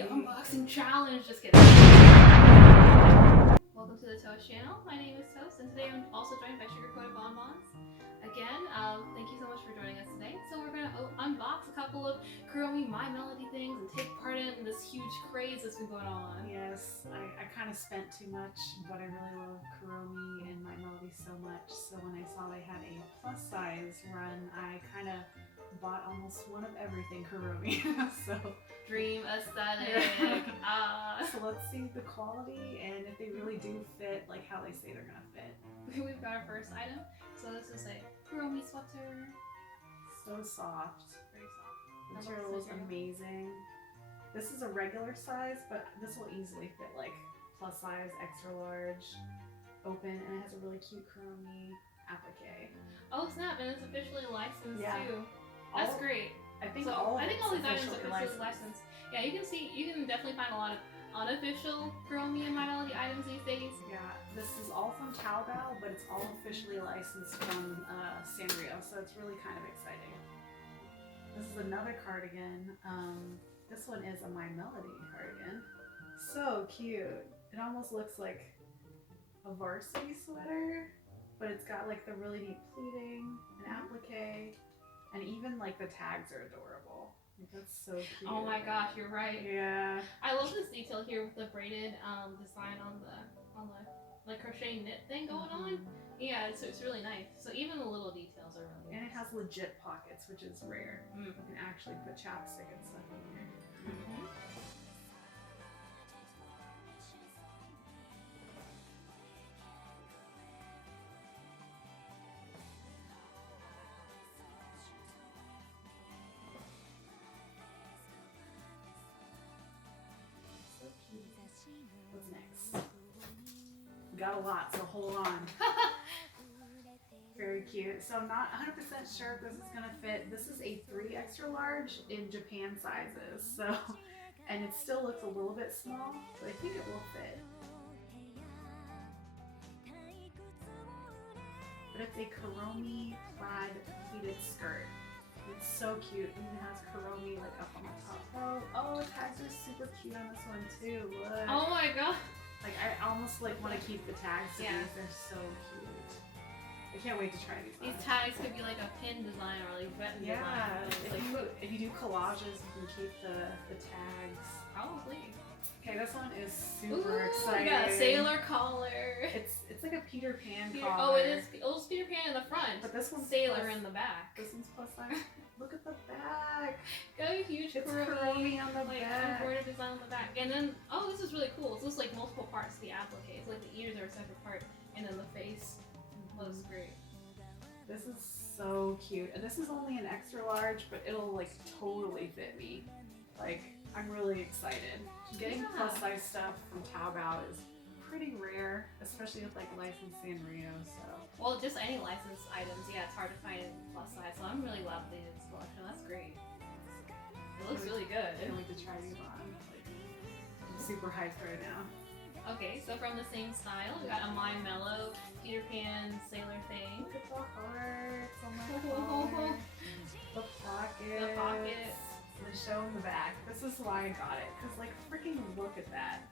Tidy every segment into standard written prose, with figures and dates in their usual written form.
Kuromi unboxing challenge. Just kidding. Welcome to the Toast channel. My name is Toast, and today I'm also joined by Sugar Coated Bonbons. Again, thank you so much for joining us today. So we're gonna unbox a couple of Kuromi My Melody things and take part in this huge craze that's been going on. Yes, I kind of spent too much, but I really love Kuromi and My Melody so much. So when I saw they had a plus size run, I kind of bought almost one of everything Kuromi. So Dream aesthetic. So let's see the quality and if they really do fit like how they say they're gonna fit. We've got our first item. So this is a Kuromi sweater. So soft. Very soft. The material is amazing. This is a regular size, but this will easily fit like plus size, extra large, open, and it has a really cute Kuromi applique. Oh snap! And it's officially licensed Yeah. too. That's great. I think so all these items are officially officially licensed. Yeah, you can definitely find a lot of unofficial Kuromi and My Melody items these days. Yeah, this is all from TaoBao, but it's all officially licensed from Sanrio, so it's really kind of exciting. This is another cardigan. This one is a My Melody cardigan. So cute. It almost looks like a varsity sweater, but it's got like the really neat pleating, an applique, and even like the tags are adorable. Like, that's so cute. Oh my gosh, you're right. Yeah. I love this detail here with the braided design on the like crochet knit thing going on. Yeah, it's really nice. So even the little details are really And nice. it has legit pockets, which is rare. You can actually put chapstick and stuff in here. What's next? We got a lot, so hold on. Very cute. So I'm not 100% sure if this is gonna fit. This is a 3 extra large in Japan sizes. So, and it still looks a little bit small, but I think it will fit. But it's a Kuromi plaid pleated skirt. It's so cute. It even has Kuromi like up on the top. Oh, the tags are super cute on this one too. Look. Oh my god. Like I almost like want to keep the tags to these. They're so cute. I can't wait to try these on. These tags could be like a pin design or like button design. If you do collages, you can keep the tags. Probably. Okay, this one is super exciting. We got a sailor collar. It's like a Peter Pan Peter, collar. oh, it is. It was Peter Pan in the front. But this one's sailor plus, in the back. This one's plus size. Look at the back. Got a huge It's Kuromi on the back. Embroidered design on the back. And then, oh, this is really cool. It's just like multiple parts to the applique. It's like the ears are a separate part, and then the face. Looks great. This is so cute. And this is only an extra large, but it'll like totally fit me. Like, I'm really excited. Getting plus size stuff from TaoBao is pretty rare, especially with like licensed Sanrio, so. Well, just any licensed items, yeah, it's hard to find plus size, so I'm really glad they did this collection. That's great. It looks really good. I can't wait to try these on. Like, I'm super hyped right now. Okay, so from the same style, we got a My Mellow Peter Pan sailor thing. Look at the hearts on my collar. The pockets. The pockets. The show in the back. This is why I got it, because like freaking look at that.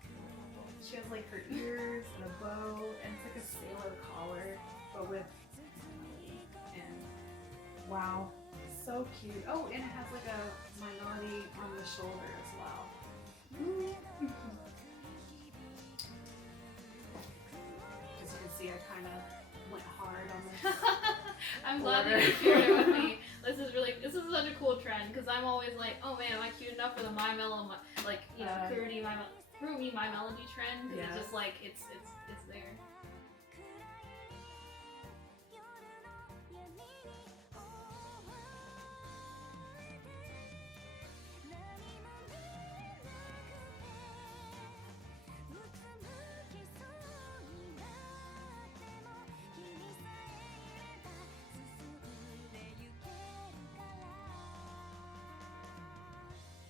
She has like her ears and a bow, and it's like a sailor collar, but with and wow, so cute. Oh, and it has like a My Melody on the shoulder as well. As you can see, I kind of went hard on this. I'm glad that you shared it with me. This is such a cool trend because I'm always like, oh man, am I cute enough for the My Mellow, like Kuromi My Melody trend? Because it's just like it's there.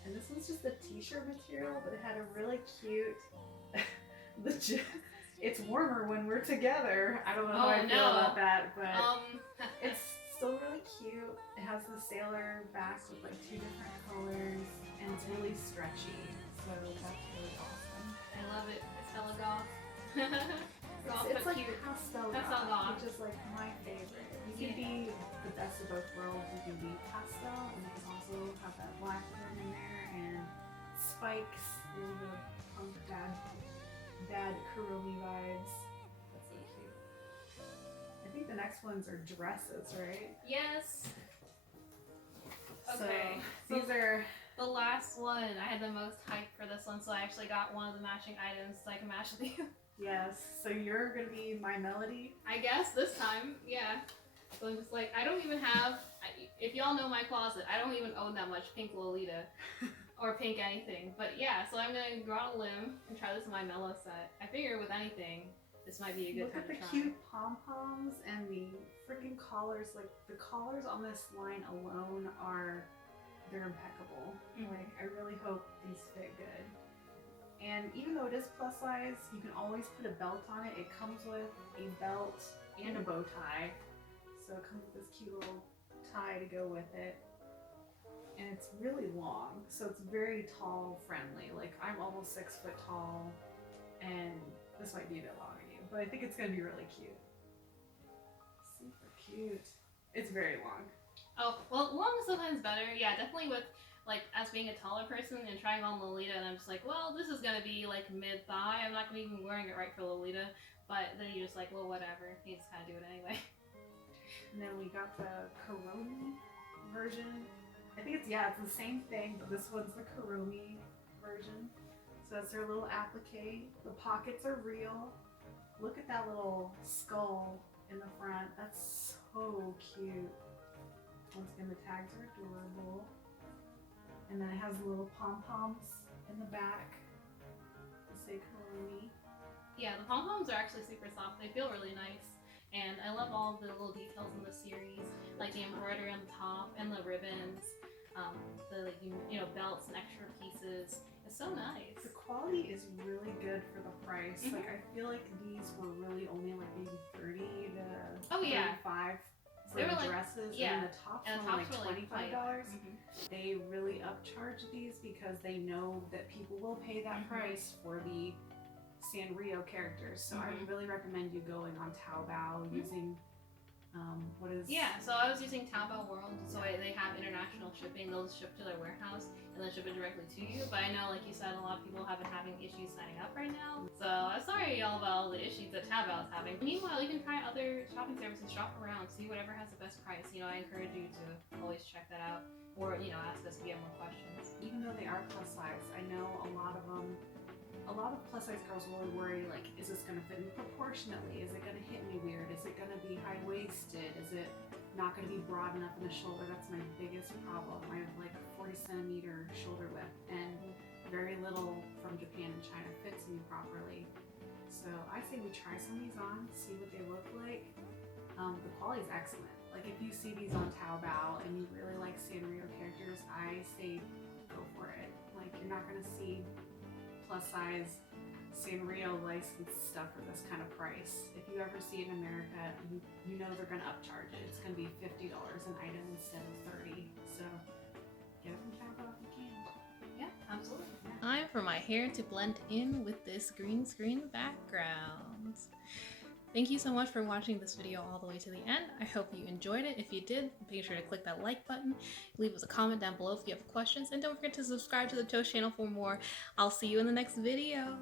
And this one's just a t-shirt material, but it had a really cute, it's warmer when we're together. I don't know how I feel about that, but it's still really cute. It has the sailor back with like 2 different colors, and it's really stretchy. So So that's really awesome. I love it. It's hella goth. It's like pastel Pastel goth, goth. which is like my favorite. You can be the best of both worlds. You can be pastel, and you can also have that black one in there, and spikes, a little bit of punk dad Kuromi vibes. That's so cute. I think the next ones are dresses, right? Yes. Okay. So these are the last one. I had the most hype for this one, so I actually got one of the matching items so I can match with you. yes. So you're gonna be My Melody. I guess this time, yeah. So I'm just like, I don't even have. If y'all know my closet, I don't even own that much pink Lolita or pink anything. But yeah, so I'm gonna go on a limb and try this My Mellow set. I figure with anything, this might be a good Look time at the to try. cute pom-poms and the freaking collars. Like the collars on this line alone they're impeccable. Mhm. Like I really hope these fit good. And even though it is plus size, you can always put a belt on it. It comes with a belt and a bow tie. So it comes with this cute little tie to go with it. And it's really long, so it's very tall friendly. Like I'm almost 6 foot tall, and this might be a bit long on you, but I think it's gonna be really cute. Super cute. It's very long. Oh, well, long is sometimes better. Yeah, definitely with, like, as being a taller person and trying on Lolita, and I'm just like, well, this is gonna be, like, mid-thigh. I'm not gonna be even wearing it right for Lolita. But then you're just like, well, whatever. You just kind of do it anyway. And then we got the Kuromi version. I think it's the same thing, but this one's the Kuromi version. So that's their little applique. The pockets are real. Look at that little skull in the front. That's so cute. Once again, the tags are adorable. And then it has little pom-poms in the back to say Kuromi. Yeah, the pom-poms are actually super soft. They feel really nice. And I love all the little details in the series, like the embroidery on the top and the ribbons, the belts and extra pieces. It's so nice. The quality is really good for the price. Mhm. Like I feel like these were really only like maybe 30 to Oh, yeah. 35 for They were the like- dresses, yeah. and the tops And the were tops like were like $25. Mhm. They really upcharge these because they know that people will pay that Mhm. price for the Sanrio characters. So I Mhm. really recommend you going on TaoBao using what is Yeah, so I was using TaoBao World, so they have international shipping. They'll ship to their warehouse and then ship it directly to you. But I know, like you said, a lot of people have been having issues signing up right now. So I'm sorry y'all about all the issues that TaoBao is having. Meanwhile, you can try other shopping services, shop around, see whatever has the best price. You know, I encourage you to always check that out, or ask us if you have more questions. Even though they are plus size, I know a lot of plus size girls really worry, like, is this gonna fit me proportionately? Is it gonna hit me weird? Is it gonna be high waisted? Is it not gonna be broad enough in the shoulder? That's my biggest problem. I have like 40 centimeter shoulder width, and very little from Japan and China fits me properly. So I say we try some of these on, see what they look like. The quality is excellent. Like if you see these on TaoBao and you really like Sanrio characters, I say go for it. Like you're not gonna see plus size Sanrio licensed stuff for this kind of price. If you ever see it in America, you know they're gonna upcharge it. It's gonna be $50 an item instead of 30. So get it from TaoBao if you can. Yeah, absolutely. Time for my hair to blend in with this green screen background. Thank you so much for watching this video all the way to the end. I hope you enjoyed it. If you did, make sure to click that like button, leave us a comment down below if you have questions, and don't forget to subscribe to the Toast channel for more. I'll see you in the next video.